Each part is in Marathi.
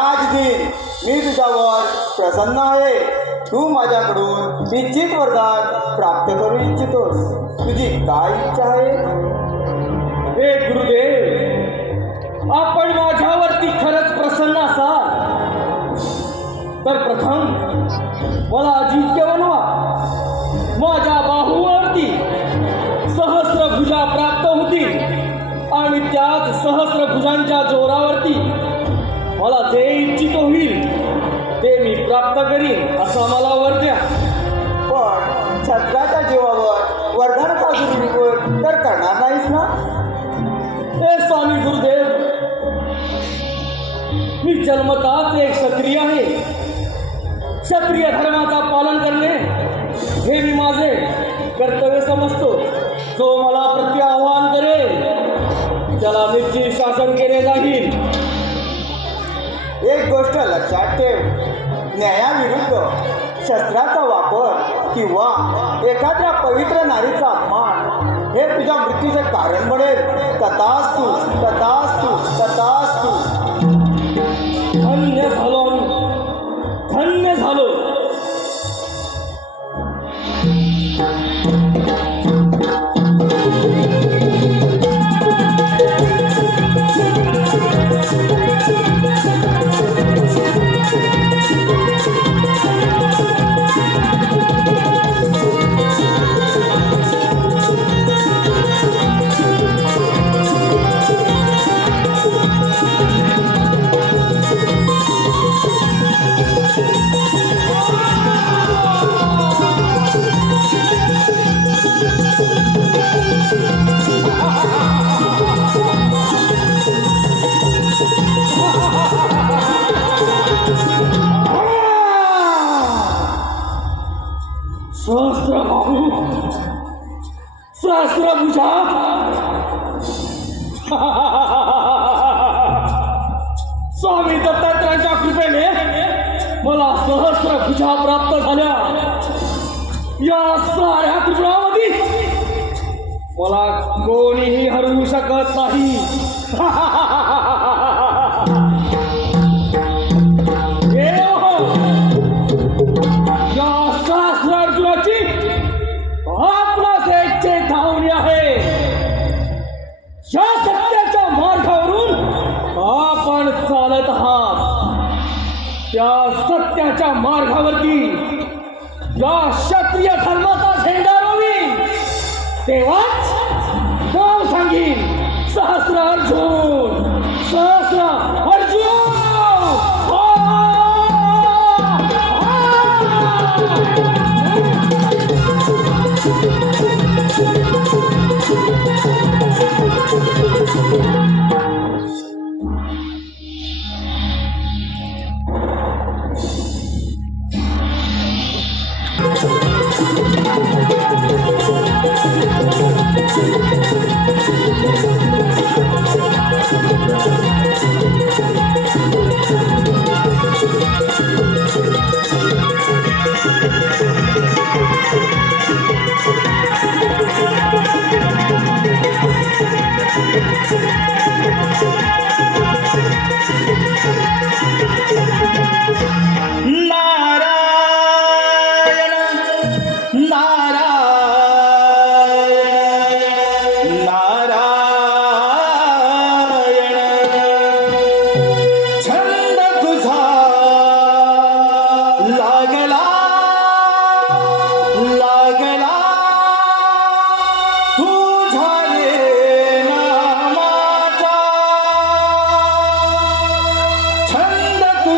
आज दिन मी तुझ्यावर प्रसन्न आहे. तू माझ्याकडून इच्छित वरदान प्राप्त करू इच्छितोस. तुझी काय इच्छा आहे? हे गुरुदेव आपण माझ्यावरती खरंच प्रसन्न असाल. तर प्रथम मला अजिंक्य बनवा. माझ्या बाहूवरती सहस्र भुजा प्राप्त होतील आणि त्याच सहस्र भुजांच्या जोरावरती मला जे इच्छित होईल ते मी प्राप्त करीन असा मला वर द्या. पण छत्राच्या जीवावर वरदानाचा दुर्विनियोग तर करणार नाहीस ना? हे स्वामी गुरुदेव मी जन्मताच एक क्षत्रिय आहे. क्षत्रिय धर्माचा पालन करणे हे मी माझे कर्तव्य समजतो. जो मला प्रति आव्हान करेल त्याला निश्चित शासन केले जाईल. एक गोष्ट लक्षात ठेव. न्यायाविरुद्ध शस्त्राचा वापर किंवा एखाद्या पवित्र नारीचा अपमान हे तुझ्या मृत्यूचे कारण बनेल. तथास्तु तथास्तु तथास्तु. सहस्रभुजा स्वामी दत्तात्रयांच्या कृपेने मला सहस्रभुजा प्राप्त झाल्या. या साऱ्या त्रिपुरामध्ये मला कोणीही हरवू शकत नाही. या सत्याच्या मार्गावरती या क्षत्रिय धर्माचा झेंडा रोवी तेव्हाच नाव सांगीन सहस्र अर्जुन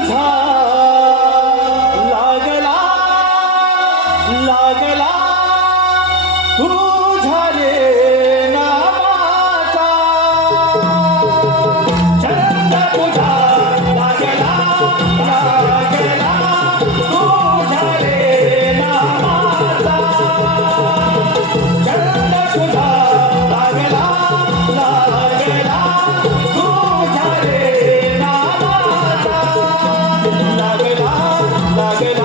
Pháo Yeah.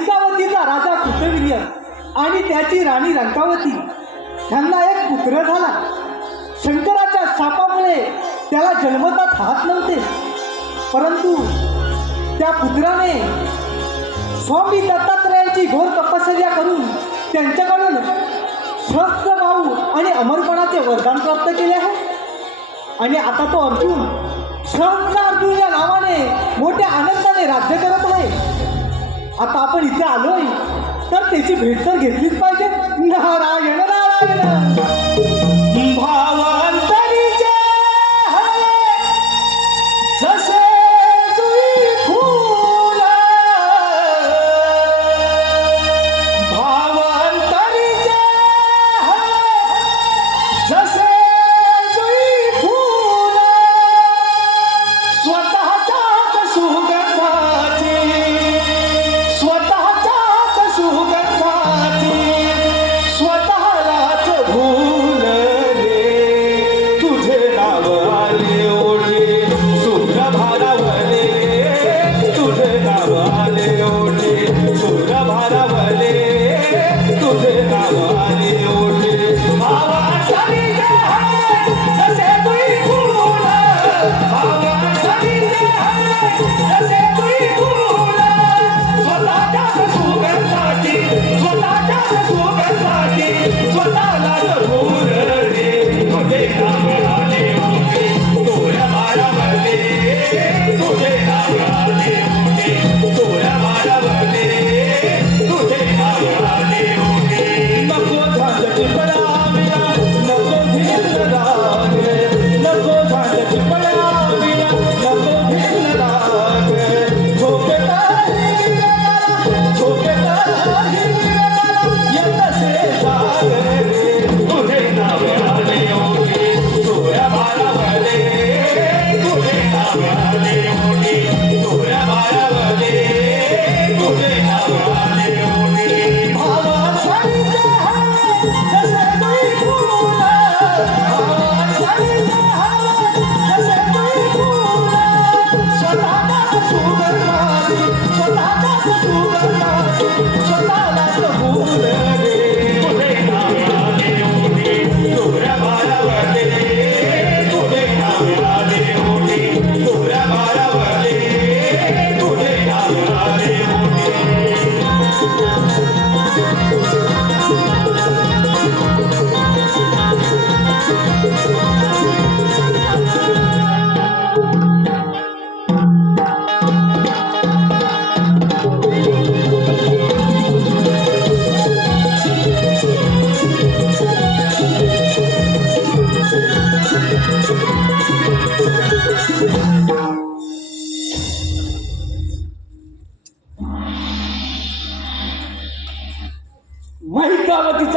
ऐसावतीचा राजा कुतविर्य आणि त्याची राणी रंकावती यांना एक पुत्र झाला. शंकराच्या शापामुळे त्याला जन्मतात हात नव्हते. परंतु त्या पुत्राने स्वामी दत्तात्रयांची घोर तपश्चर्या करून त्यांच्याकडून स्वस्त भाऊ आणि अमरपणाचे वरदान प्राप्त केले आहे. आणि आता तो अर्जुन सहस्र अर्जुन या नावाने मोठ्या आनंदाने राज्य करत आहे. आता आपण इथे आलोय. तर त्याची भेट तर घेतलीच पाहिजे. नारायण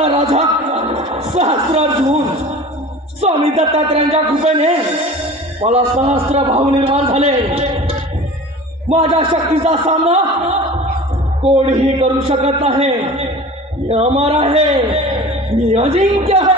दत्ताचा राजा सहस्र घेऊन स्वामी दत्तात्रयांच्या कृपेने मला सहस्र भाव निर्माण झाले. माझ्या शक्तीचा सामना कोणीही करू शकत नाही. मी अमर आहे. मी अजिंक्य आहे.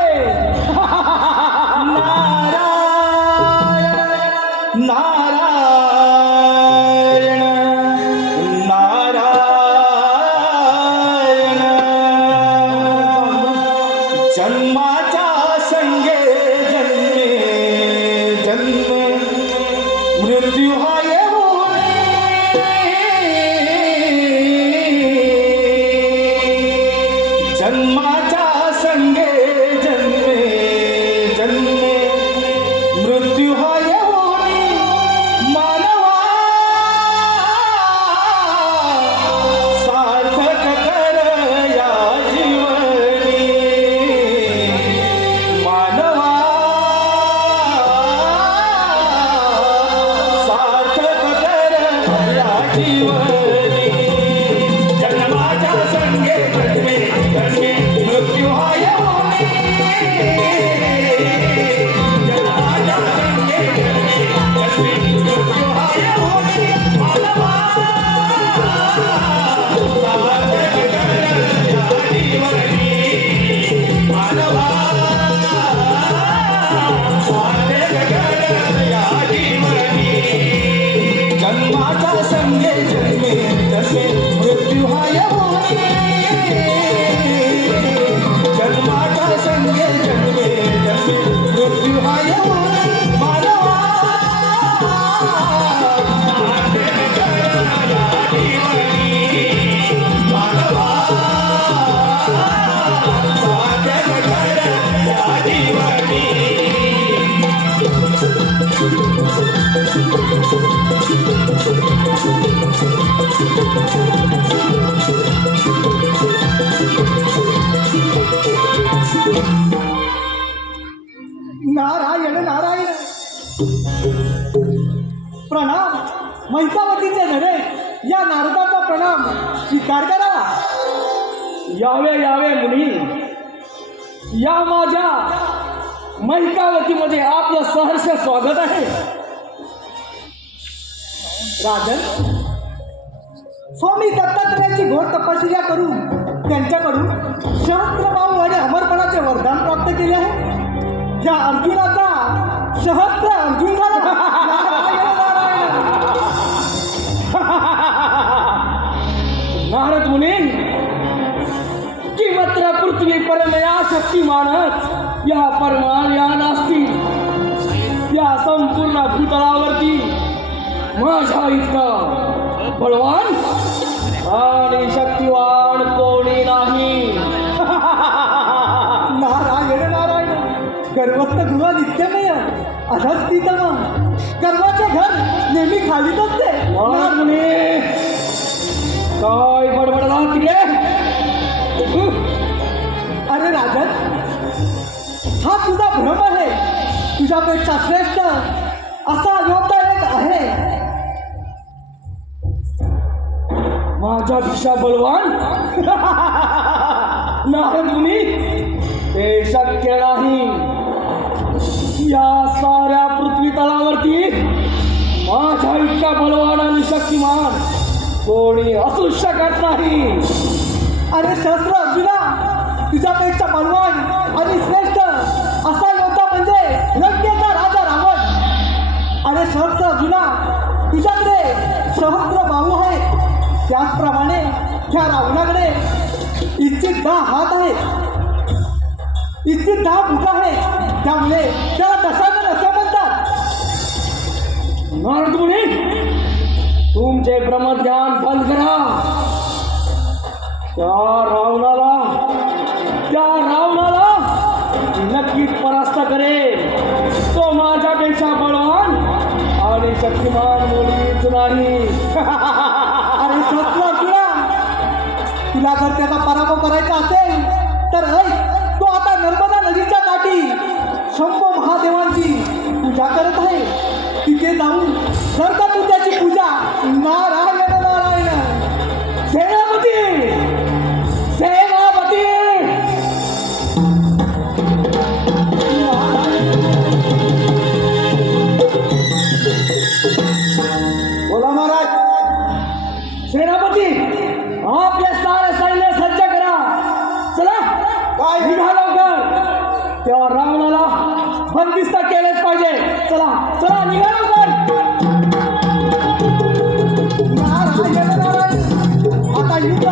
नारायण नारायण. प्रणाम. महितावतीचे नरे या नारदाचा प्रणाम स्वीकार करा. यावे यावे मुनी. या माझ्या महिकावतीमध्ये आपलं सहर्ष स्वागत आहे. राजन स्वामी दत्तात्रयाची घोर तपश्चर्या करून त्यांच्याकडून सहस्त्रभाव आणि अमरपणाचे वरदान प्राप्त केले आहे. या अर्जुनाचा सहस्त्र अर्जुन झाला नारद मुनी किमत्र पृथ्वी परमया शक्तिमानच या परमाया नास्ती या संपूर्ण भूतळावरती माझ्या इतका. बलवान आणि शक्तिवान कोणी नाही. नारायण नारायण. गर्भस्थ गृह नित्यमय अधस्थितम गर्वाचे घर नेहमी खालीच असते. काय बडबडला तिकडे अरे राजन हा तुझा भ्रम आहे. तुझ्यापेक्षा श्रेष्ठ असा माझ्या बलवान? नारद मुनी ते शक्य नाही। या साऱ्या पृथ्वी तलावरती माझ्या इतका बलवान आणि शक्तिमान कोणी असू शकत नाही। अरे शस्त्र अर्जुना तुझ्यापेक्षा बलवान आणि श्रेष्ठ असा योद्धा म्हणजे लंकेचा राजा रावण। अरे सहस्र अर्जुना तुझ्याकडे सहस्त्र त्याचप्रमाणे ह्या रावणाकडे इच्छित दहा हात आहे. इच्छित दहा बुट आहे. त्यामुळे त्याला दशानन असं म्हणतात. म्हणून मुनी तुमचे ब्रह्मज्ञान बंद करा. त्या रावणाला त्या रावणाला नक्कीच परास्त करेल. तो माझ्यापेक्षा बळवान आणि शक्तिमान मुलीच नाही. त्याचा पराभव करायचा असेल तर ऐक तो आता नर्मदा नदीच्या काठी शंभो महादेवांची पूजा करत आहे. तिथे जाऊन जर का तू त्याची पूजा नारा बंदिस्त केलेच पाहिजे. चला चला निघा लवकर आता युद्ध